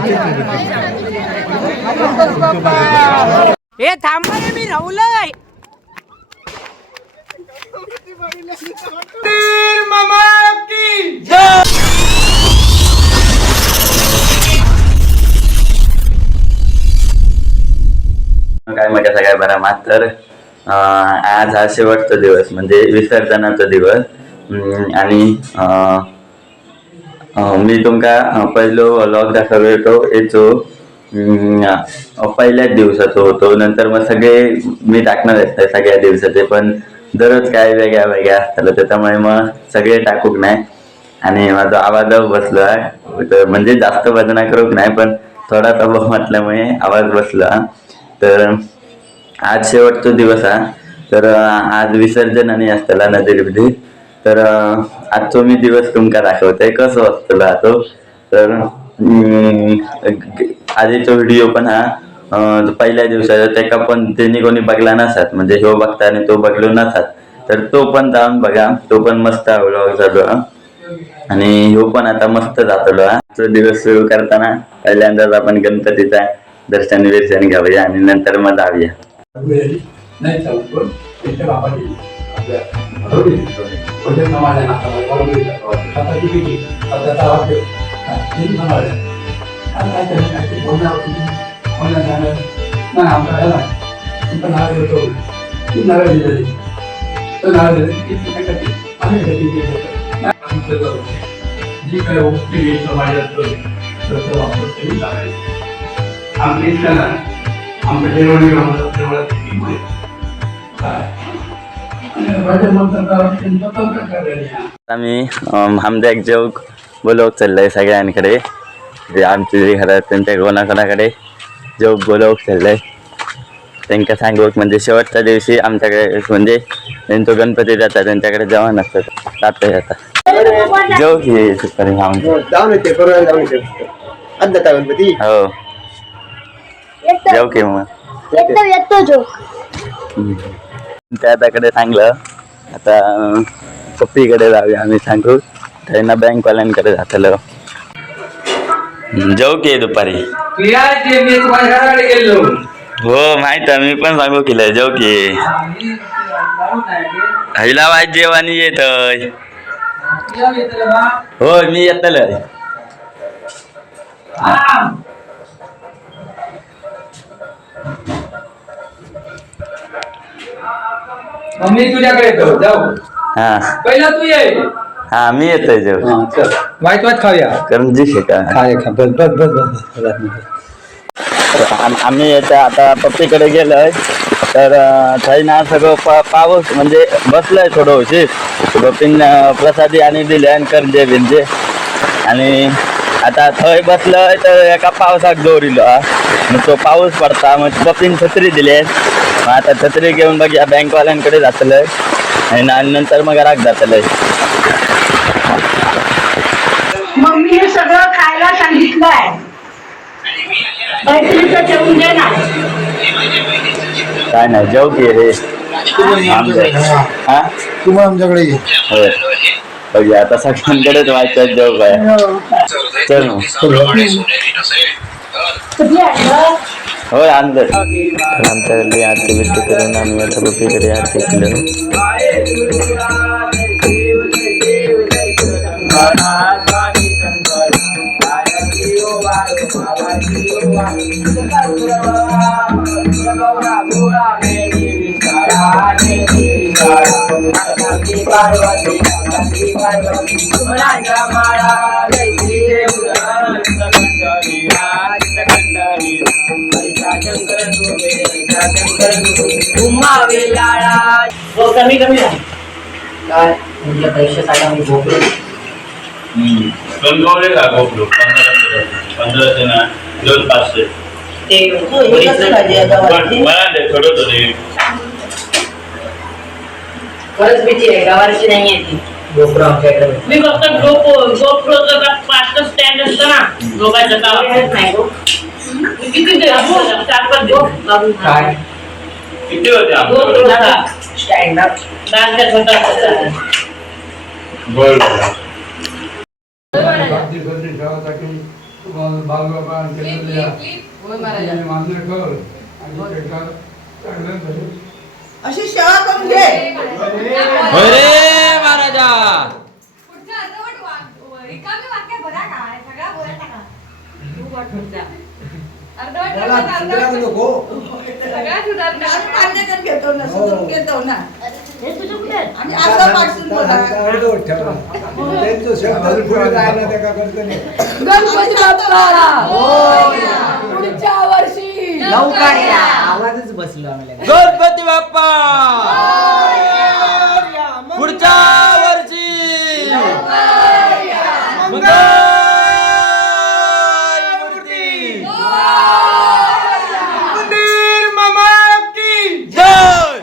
हे थांबा रे, मी राहुलय. काय मजा सगळ्या बरा मात्र आज हा शेवटचा दिवस म्हणजे विसर्जनाचा दिवस. आणि मी तुमका पहिलो व्लॉग दाखवतो येतो पहिल्याच दिवसाचो होतो. नंतर मग सगळे मी टाकणार असते सगळ्या दिवसाचे, पण दररोज काय वेगळ्या वेगळ्या असतात त्याच्यामुळे मग सगळे टाकूक नाही. आणि माझा आवाज बसला म्हणजे जास्त वजना करूक नाही, पण थोडा प्रभाव म्हटल्यामुळे आवाज बसला. तर आज शेवटचा दिवस हा. तर आज विसर्जन आणि असताना नदीमध्ये. तर आजचो मी दिवस तुमका दाखवतोय कसं असतला तो. तर आधीचो व्हिडिओ पण हा पहिल्या दिवसाचा त्याका पण त्यांनी कोणी बघला नसत, म्हणजे ह्यो बघता आणि तो बघलो नसत. तर तो पण जाऊन बघा, तो पण मस्त व्लॉग झालो. आणि ह्यो पण आता मस्त जातलो हा. तो दिवस सुरू करताना पहिल्यांदाच आपण गणपतीचा दर्शन विर्शन घ्यावूया आणि नंतर मग जाऊया. आम्ही आमच्या एक जोक बोलवत चाललंय सगळ्यांकडे, जे आमचे घरात त्यांच्या कोणाकोणाकडे जोक बोलवत चाललंय. त्यांना सांगूक म्हणजे शेवटच्या दिवशी आमच्याकडे म्हणजे त्यांचं गणपती जातात त्यांच्याकडे जेवण असतात जाता जाता जोक हे हो जोक मग त्याकडे सांगलं. आता पप्पीकडे जाऊया आम्ही सांगू त्यांना बँकवाल्यांकडे जातलो. जाऊ की दुपारी हो माहित आहे, मी पण सांगू केलं जाऊ की हैलाबाद जेवणी येत हो मी येतल. मी तुझ्याकडे येतो जाऊ. हा पहिला तू ये. हा मी येतोय जेव वाईट वाईट खाऊया करंजी शेका खाय खा बस बस बस बस. आम्ही आता पप्पीकडे गेलोय. तर थंय ना सगळं पाऊस म्हणजे बसलंय थोडं उशीर. पप्पीन प्रसादी आणि दिले आणि करंजे बिंजे. आणि आता थंय बसलोय तर एका पावसाक दोरिलो मग तो पाऊस पडता मग पप्पीन छत्री दिले. मग आता छत्री घेऊन बघूया बँकवाल्यांकडे जातलंय आणि नंतर मग घरात जातलंय. मम्मी हे सगळं खायला सांगितलंय. काय नाही जेव की रे तुम्ही आमच्याकडे ये. बघूया आता सगळ्यांकडेच व्हायचं जेव काय. चल होय आणलं. आमच्याकडे आरती बिरती करून आम्ही आता पप्पीकडे आरती केलं. कमी कमी काय म्हणजे पैशासाठी आम्ही भोगलो. का गोपलो 1500 ना 2-500 मला दे थोडं तरी. खरंच भीती आहे गावाची नाही आहे ती गोप्रो आमच्याकडे. मी फक्त गोप्रोचा फास्ट स्टँड असतो ना लोकांचा गावात नाही गो. किती दे 4-5 दिवस काय किती होते स्टँड बँकेत होता बोल. अशी सेवा करून घे. अरे महाराजा पाण्यात घेतो ना, सुधरून घेतो ना. आणि असं पाठवून बोला. गणपती बाप्पा पुढच्या वर्षी लवकर या आवाजच बसलो आम्हाला. गणपती बाप्पा पुढच्या वर्षी मंदिर मामा की जय.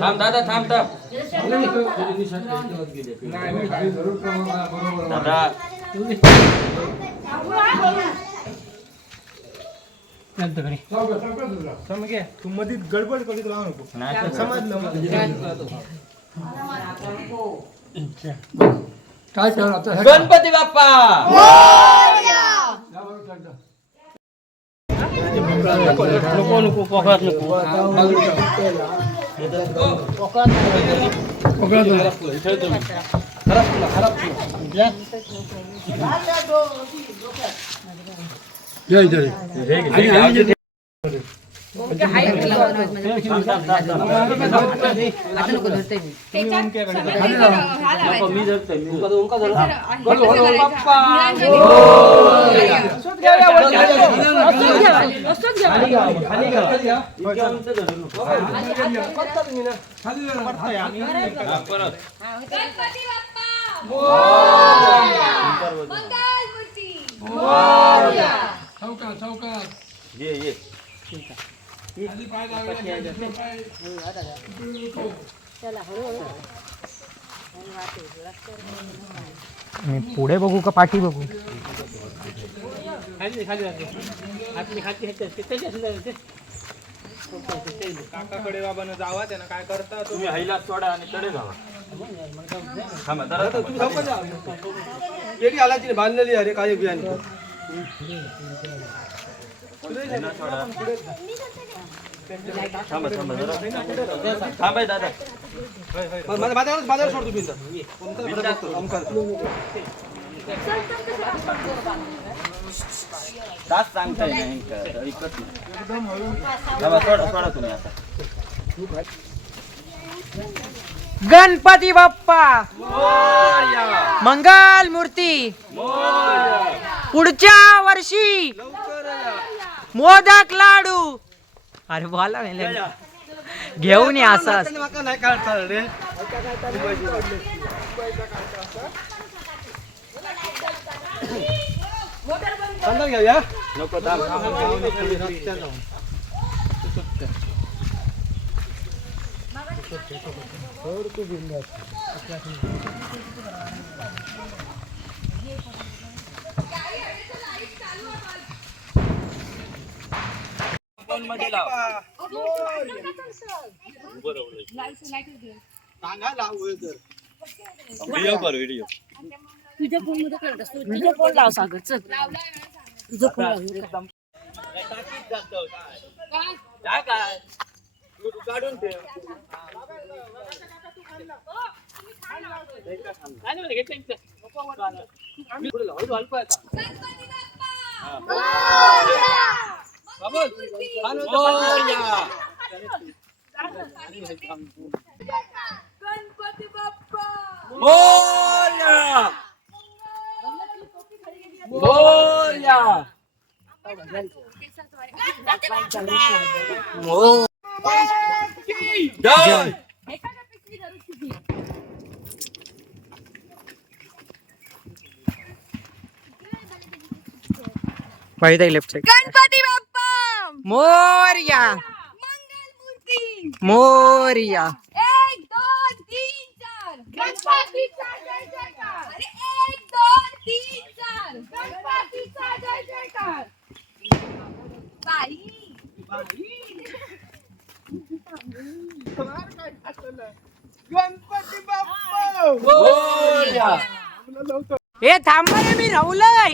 थांब दादा थांब दादा तू मध्ये गडबड करीत राहू नको. समजलं काय कर आता. गणपती बाप्पा नको नको पकडत नको. जय जय. पुढे बघू का पाठी बघू. काकाकडे बाबांना जावा, त्यांना काय करता तुम्ही हायला सोडा आणि कडे जावा. आलाची बांधलेली अरे काय बियाणे. थांबाय दादा बाजार सोड तुम्ही. तास सांगताय नाही सोडा सोडा तुम्ही आता. गणपती बाप्पा मंगल मूर्ती पुढच्या वर्षी मोदक लाडू. अरे बोला घेऊन या असं. नाही काढता रे. घेऊया नको व्हिडिओ कर व्हिडिओ. तुझ्या फोन मध्ये करत असतो. तुझा फोन लाव सागर. चल तुझा फोन लाव. काय काढून ठेव. गणपती बाप्पा मोरया मोरया जय. पाहिजे लेफ्ट साइड. गणपती बाप्पा मोरया मंगलमूर्ती मोरया. 1 2 3 4 गणपतीचा जय जयकार. अरे 1 2 3 4 गणपतीचा जय जयकार. बाई गणपती बाप्पा हे थांबा रे, मी राहुलय.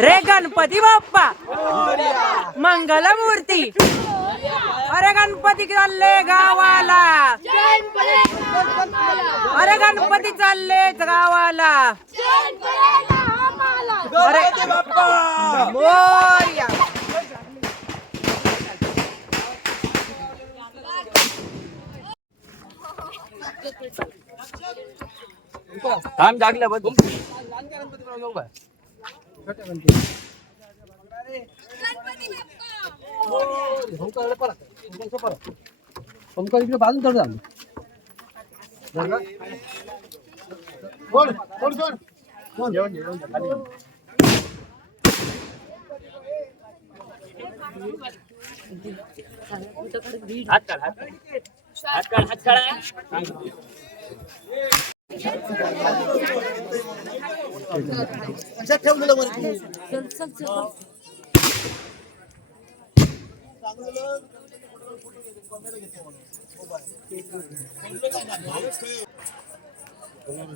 रे गणपती बाप्पा मंगलमूर्ती. अरे गणपती चालले गावाला. अरे गणपती चालले गावाला. अरे मोरया. थांब जागल्या बघ. ओमकार इकडे बाजून चढ झालं.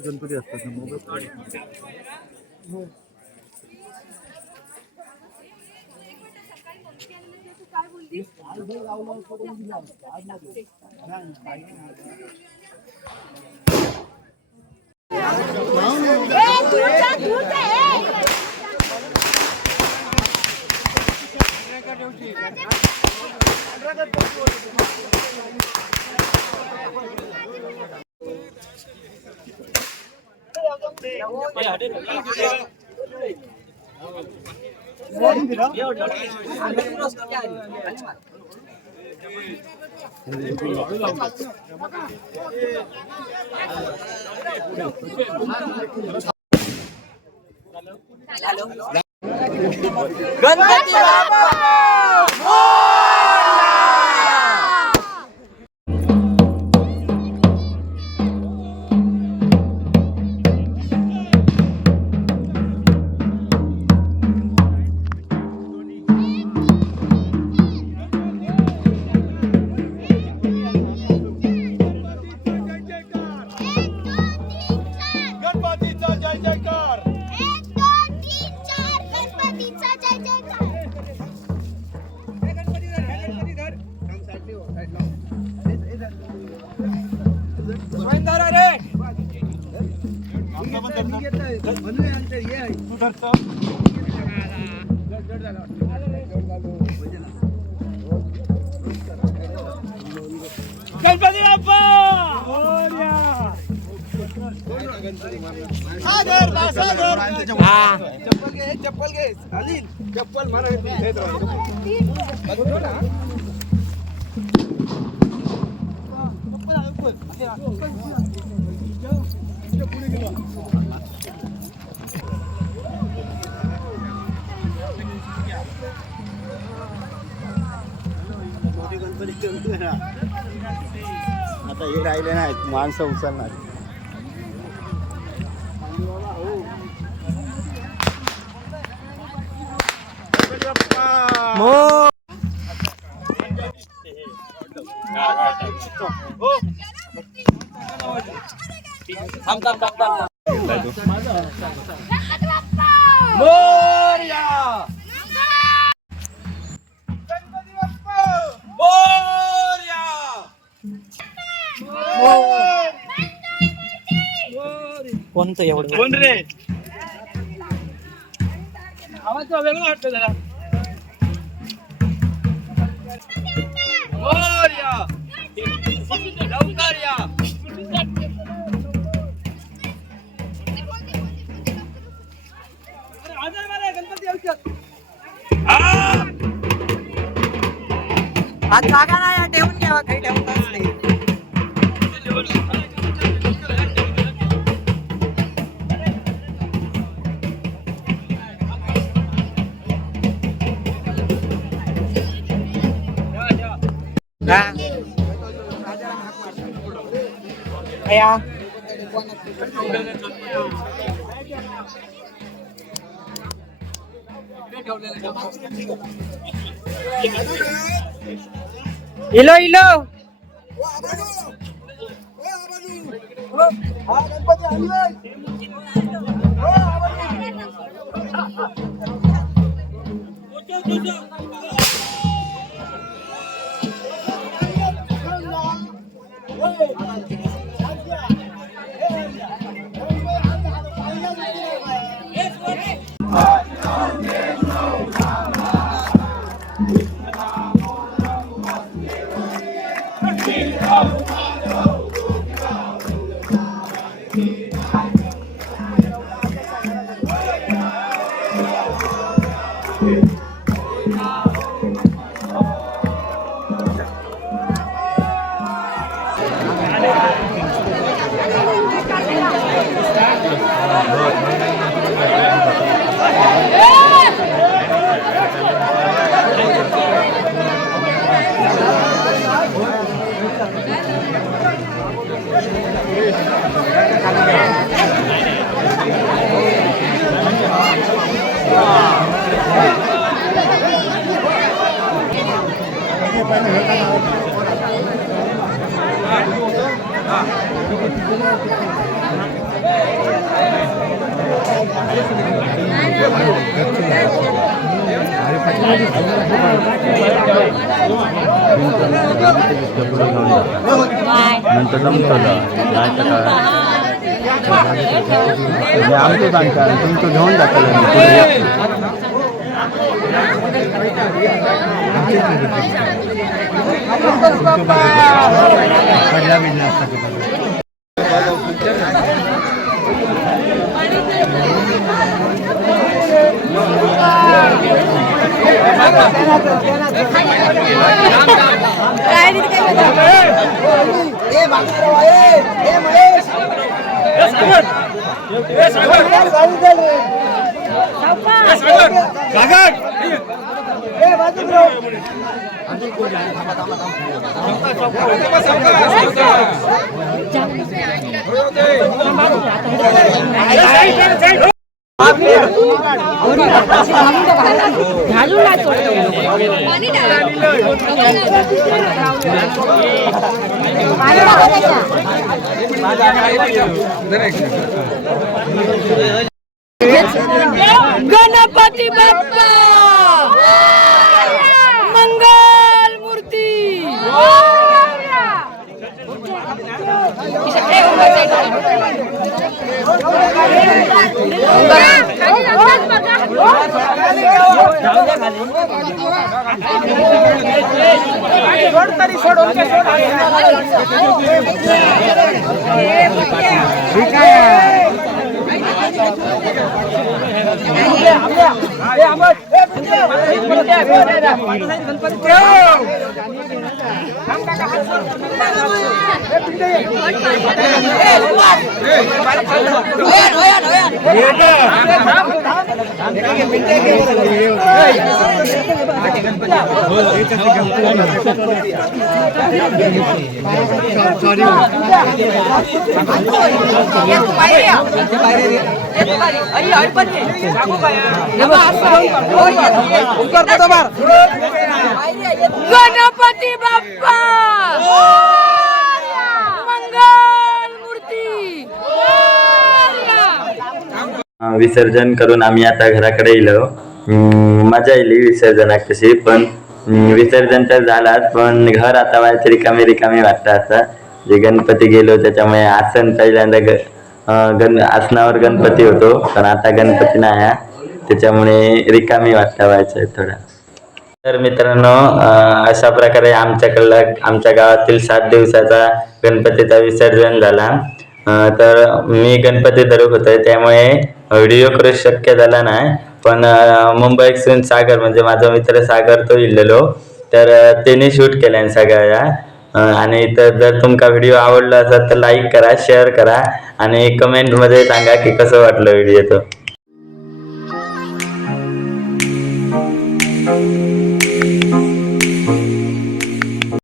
गणपती असतात मोबाईल. गणपती बाप्पा गणपतीचा जय जयकार. 1 2 3 4 गणपतीचा जय जयकार. गणपती बाप्पा मोरया. चप्पल घे अनिल. चप्पल मारा. आता हे राहिले नाहीत माणसं उचलणार. मोरया गणपती बाप्पा मोरया. कोणतं एवढं कोण रे? आवाज वेगळा वाटतो जरा. मोरया. लवकर या. गणपती आज जागा नाही. ठेवा काही ठेवता असते. या इलो इलो नंतर जमतं आमचं सांगता तुमचं घेऊन जाता गणपती बाप्पा मंगल मूर्ती गणपती बाप्पा मंगल मूर्ती. विसर्जन करून आम्ही आता घराकडे येलो. मजा येईल विसर्जनाक तशी, पण विसर्जन तर झालाच, पण घर आता वाटतं रिकामी रिकामी वाटतं. असं जे गणपती गेलो त्याच्यामुळे आसन पहिल्यांदा आसनावर गणपती होतो, पण आता गणपती नाही आहे, त्याच्यामुळे रिकामी वाटतं व्हायचं थोडं. तर मित्रांनो, अशा प्रकारे आमच्या गावातील 7 दिवसाचा गणपतीचा विसर्जन झाला. तर मी गणपती धरत होते त्यामुळे व्हिडिओ करू शक्य झाला नाही, पण मुंबईसून सागर म्हणजे माझा मित्र सागर तो इल्लेलो, तर त्याने शूट केल्यान सगळ्या. आणि तर जर तुमका व्हिडिओ आवडला असेल तर लाईक करा, शेअर करा आणि कमेंट मध्ये सांगा की कसं वाटलं व्हिडिओ तो.